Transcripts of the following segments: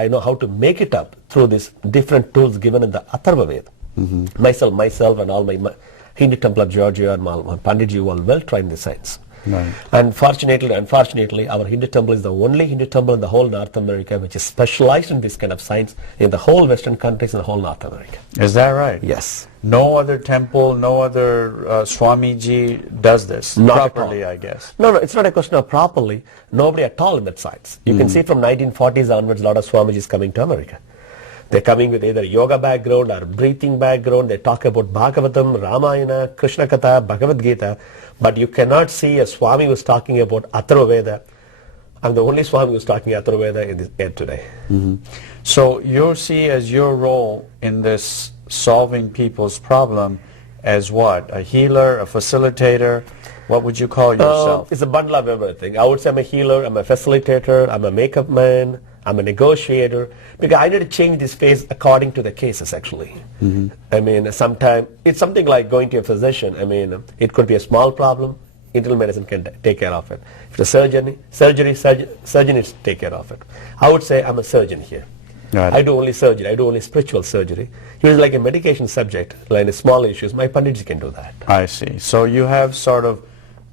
I know how to make it up through these different tools given in the Atharva Veda. Myself and all my Hindu Temple of Georgia and my Panditji were well trained in the science. Right. Unfortunately, our Hindu temple is the only Hindu temple in the whole North America which is specialized in this kind of science in the whole Western countries in the whole North America. Is that right? Yes. No other temple, no other Swamiji does this Not properly, at all. I guess. No, it's not a question of properly. Nobody at all in that science. You can see from 1940s onwards, a lot of Swamijis coming to America. They're coming with either yoga background or breathing background. They talk about Bhagavatam, Ramayana, Krishna Katha, Bhagavad Gita. But you cannot see a Swami who's talking about Atharva Veda. I'm the only Swami who's talking Atharva Veda in this air today. So you see as your role in this solving people's problem as what? A healer, a facilitator? What would you call yourself? It's a bundle of everything. I would say I'm a healer, I'm a facilitator, I'm a makeup man, I'm a negotiator, because I need to change this phase according to the cases actually. I mean, sometimes it's something like going to a physician. I mean, it could be a small problem, internal medicine can take care of it. If it's a surgeon needs to take care of it. I would say I'm a surgeon here. Right. I do only surgery, I do only spiritual surgery. He's like a medication subject, like small issues, my Panditji can do that. I see. So you have sort of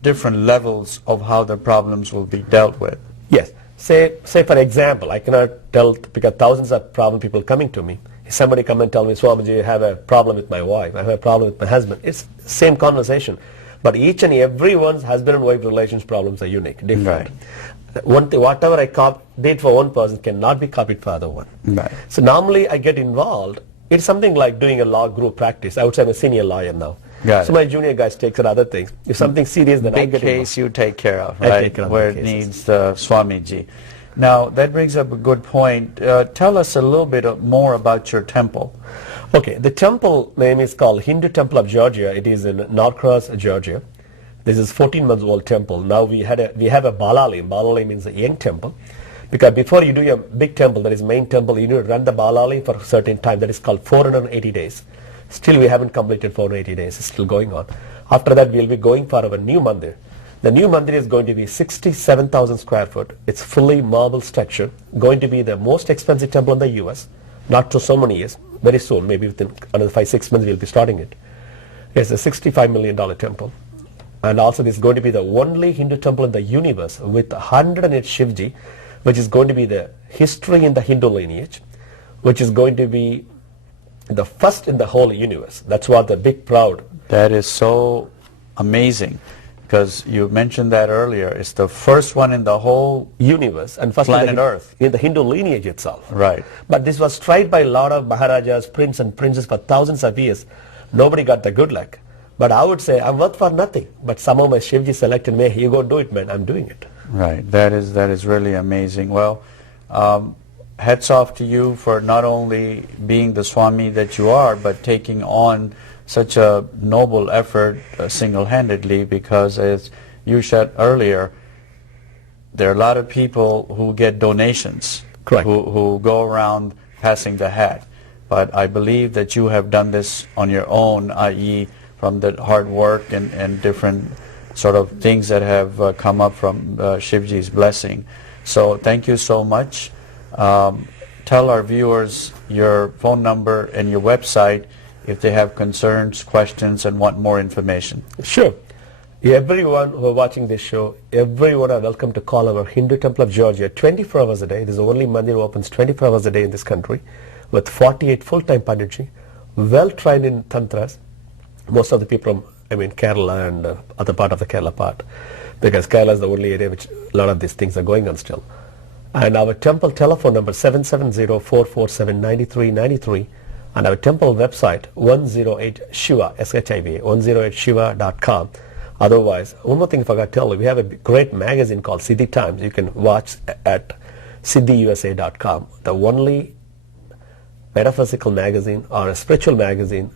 different levels of how the problems will be dealt with. Yes. Say for example, I cannot tell, because thousands of problem people coming to me. If somebody come and tell me, Swamiji, I have a problem with my wife, I have a problem with my husband. It's same conversation. But each and everyone's husband and wife relations problems are unique, different. One thing, whatever I did for one person cannot be copied for other one. Right. So normally I get involved. It's something like doing a law group practice. I would say I'm a senior lawyer now. Got so it. my junior guys take care of other things. If something serious, then I Big get case involved. you take care of, I right? take care of Where the it cases. needs the Swamiji. Now, that brings up a good point. Tell us a little bit more about your temple. Okay, the temple name is called Hindu Temple of Georgia. It is in Norcross, Georgia. This is 14 months old temple. Now we have a Balalim. Balalim means a young temple. Because before you do your big temple, that is main temple, you need to run the Balalim for a certain time. That is called 480 days. Still we haven't completed 480 days. It's still going on. After that we'll be going for our new mandir. The new mandir is going to be 67,000 square foot. It's fully marble structure. Going to be the most expensive temple in the US. Not for so many years. Very soon, maybe within another 5-6 months we'll be starting it. It's a $65 million temple. And also this is going to be the only Hindu temple in the universe with 108 Shivji, which is going to be the history in the Hindu lineage, which is going to be the first in the whole universe. That's what the big proud. That is so amazing, because you mentioned that earlier. It's the first one in the whole universe and first planet in the, Earth. in the Hindu lineage itself. Right. But this was tried by a lot of Maharajas, princes and princesses for thousands of years. Nobody got the good luck. But I would say I'm worth for nothing. But somehow my Shivji selected me. You go do it, man. I'm doing it. Right. That is really amazing. Well, hats off to you for not only being the Swami that you are, but taking on such a noble effort single-handedly, because as you said earlier, there are a lot of people who get donations, Correct. who go around passing the hat. But I believe that you have done this on your own, i.e. from the hard work and different sort of things that have come up from Shivji's blessing. So thank you so much. Tell our viewers your phone number and your website if they have concerns, questions, and want more information. Sure. Everyone who are watching this show, everyone are welcome to call our Hindu Temple of Georgia 24 hours a day. This is the only mandir who opens 24 hours a day in this country, with 48 full-time Panditji, well trained in Tantras. Most of the people from, Kerala and other part of the Kerala part, because Kerala is the only area which a lot of these things are going on still. And our temple telephone number 770-447-9393, and our temple website 108shiva, SHIVA, 108shiva.com. Otherwise, one more thing I forgot to tell you, we have a great magazine called Siddhi Times. You can watch at siddhiusa.com, the only metaphysical magazine or a spiritual magazine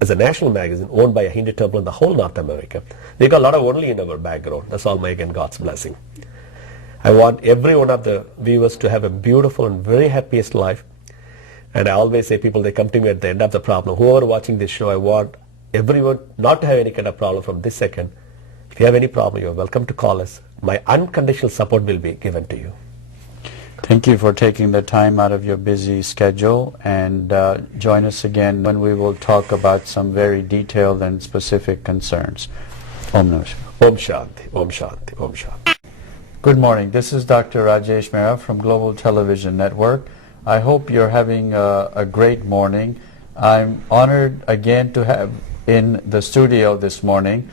as a national magazine owned by a Hindu temple in the whole North America. We got a lot of only in our background. That's all my again God's blessing. I want every one of the viewers to have a beautiful and very happiest life. And I always say people, they come to me at the end of the problem. Whoever watching this show, I want everyone not to have any kind of problem from this second. If you have any problem, you're welcome to call us. My unconditional support will be given to you. Thank you for taking the time out of your busy schedule, and join us again when we will talk about some very detailed and specific concerns. Om Namah Shivaya. Om Shanti, Om Shanti, Om Shanti. Good morning. This is Dr. Rajesh Mehra from Global Television Network. I hope you're having a great morning. I'm honored again to have in the studio this morning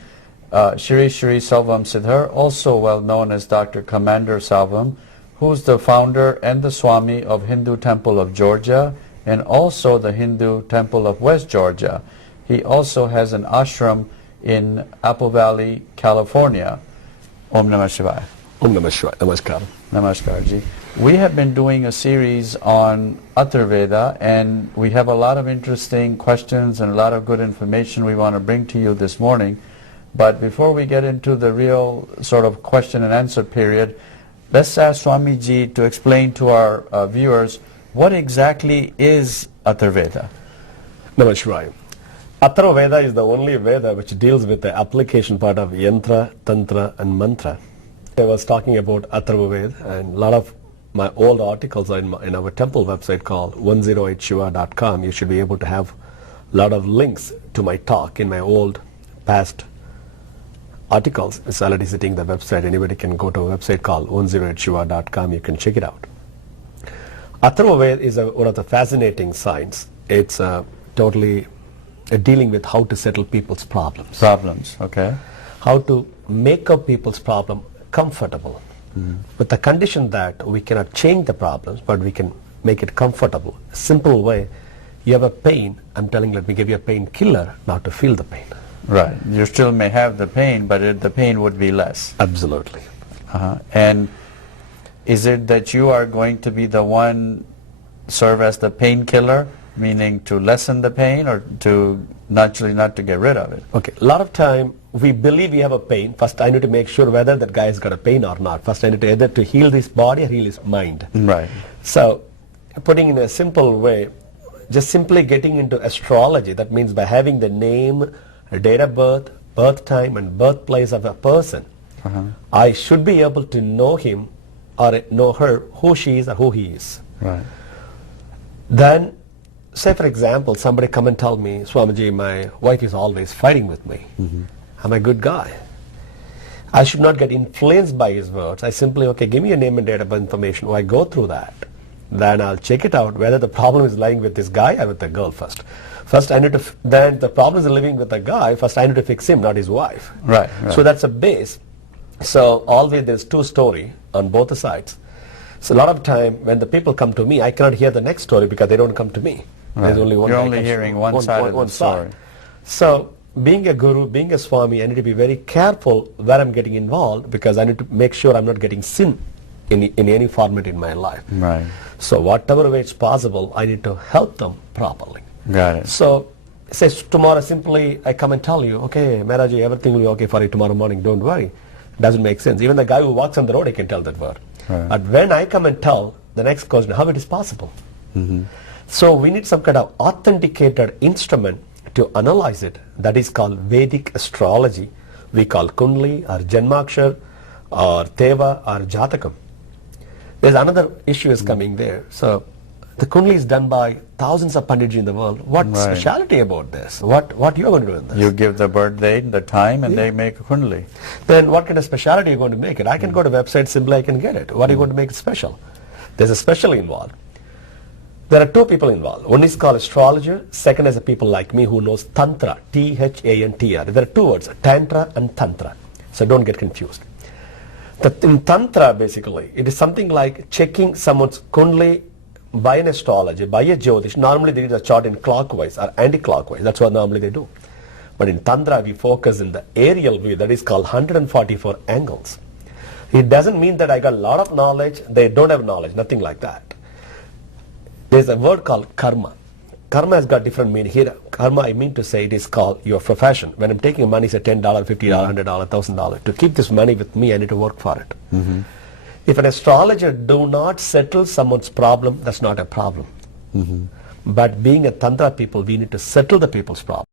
Shri Selvam Siddhar, also well known as Dr. Commander Selvam, who's the founder and the Swami of Hindu Temple of Georgia and also the Hindu Temple of West Georgia. He also has an ashram in Apple Valley, California. Om Namah Shivaya. Om Namah Shivaya. Namaskar. Namaskar ji. We have been doing a series on Atharva Veda, and we have a lot of interesting questions and a lot of good information we want to bring to you this morning. But before we get into the real sort of question and answer period, let's ask Swamiji to explain to our viewers what exactly is Atharva Veda. Namah Shivaya. Atharva Veda is the only Veda which deals with the application part of Yantra, Tantra and Mantra. I was talking about Atharva Veda, and a lot of my old articles are in our temple website called 108shiva.com. You should be able to have a lot of links to my talk in my old past articles. It's already sitting on the website. Anybody can go to a website called 108shiva.com. You can check it out. Atharva Veda is one of the fascinating science. It's totally dealing with how to settle people's problems. Okay. How to make up people's problem comfortable. With the condition that we cannot change the problems, but we can make it comfortable. A simple way, you have a pain, I'm telling you, let me give you a painkiller, not to feel the pain. Right. You still may have the pain, but the pain would be less. Absolutely. And is it that you are going to be the one serve as the painkiller, meaning to lessen the pain, or to naturally not to get rid of it? Okay, a lot of time we believe we have a pain. First I need to make sure whether that guy has got a pain or not. First I need to either to heal his body or heal his mind. Right. So putting in a simple way, just simply getting into astrology, that means by having the name, date of birth, birth time and birthplace of a person, I should be able to know him or know her, who she is or who he is. Right. Then, say for example, somebody come and tell me, Swamiji, my wife is always fighting with me. I'm a good guy. I should not get influenced by his words. I simply, okay, give me your name and date of birth information. I go through that. Then I'll check it out whether the problem is lying with this guy or with the girl first. First I need to, then the problem is living with the guy, first I need to fix him, not his wife. Right. So that's a base. So always there's two story on both the sides. So a lot of time when the people come to me, I cannot hear the next story because they don't come to me. Right. There's only one. You're only hearing one side of the story. So being a guru, being a Swami, I need to be very careful where I'm getting involved because I need to make sure I'm not getting sin in any format in my life. Right. So whatever way it's possible, I need to help them properly. Got it. So say tomorrow simply I come and tell you, okay, Maharaji, everything will be okay for you tomorrow morning, don't worry. Doesn't make sense. Even the guy who walks on the road, he can tell that word. Right. But when I come and tell the next question, how it is possible? So we need some kind of authenticated instrument to analyze it. That is called Vedic astrology. We call Kundli or Janmakshar or Teva or Jatakam. There's another issue is coming there. So the Kundli is done by thousands of Panditji in the world. What speciality about this? What you are going to do in this? You give the birth date, the time, and they make a Kundli. Then what kind of speciality are you going to make it? I can go to website, simply I can get it. What are you going to make it special? There's a special involved. There are two people involved. One is called astrologer, second is a people like me who knows Tantra, T-H-A-N-T-R. There are two words, Tantra and Tantra. So don't get confused. In Tantra, basically, it is something like checking someone's Kundli by an astrologer, by a Jyotish. Normally they do a chart in clockwise or anti-clockwise. That's what normally they do. But in Tantra, we focus in the aerial view, that is called 144 angles. It doesn't mean that I got a lot of knowledge, they don't have knowledge, nothing like that. There's a word called karma. Karma has got different meaning. Here, karma, I mean to say, it is called your profession. When I'm taking money, say $10, $50, $100, $1,000, to keep this money with me, I need to work for it. If an astrologer do not settle someone's problem, that's not a problem. But being a Tantra people, we need to settle the people's problem.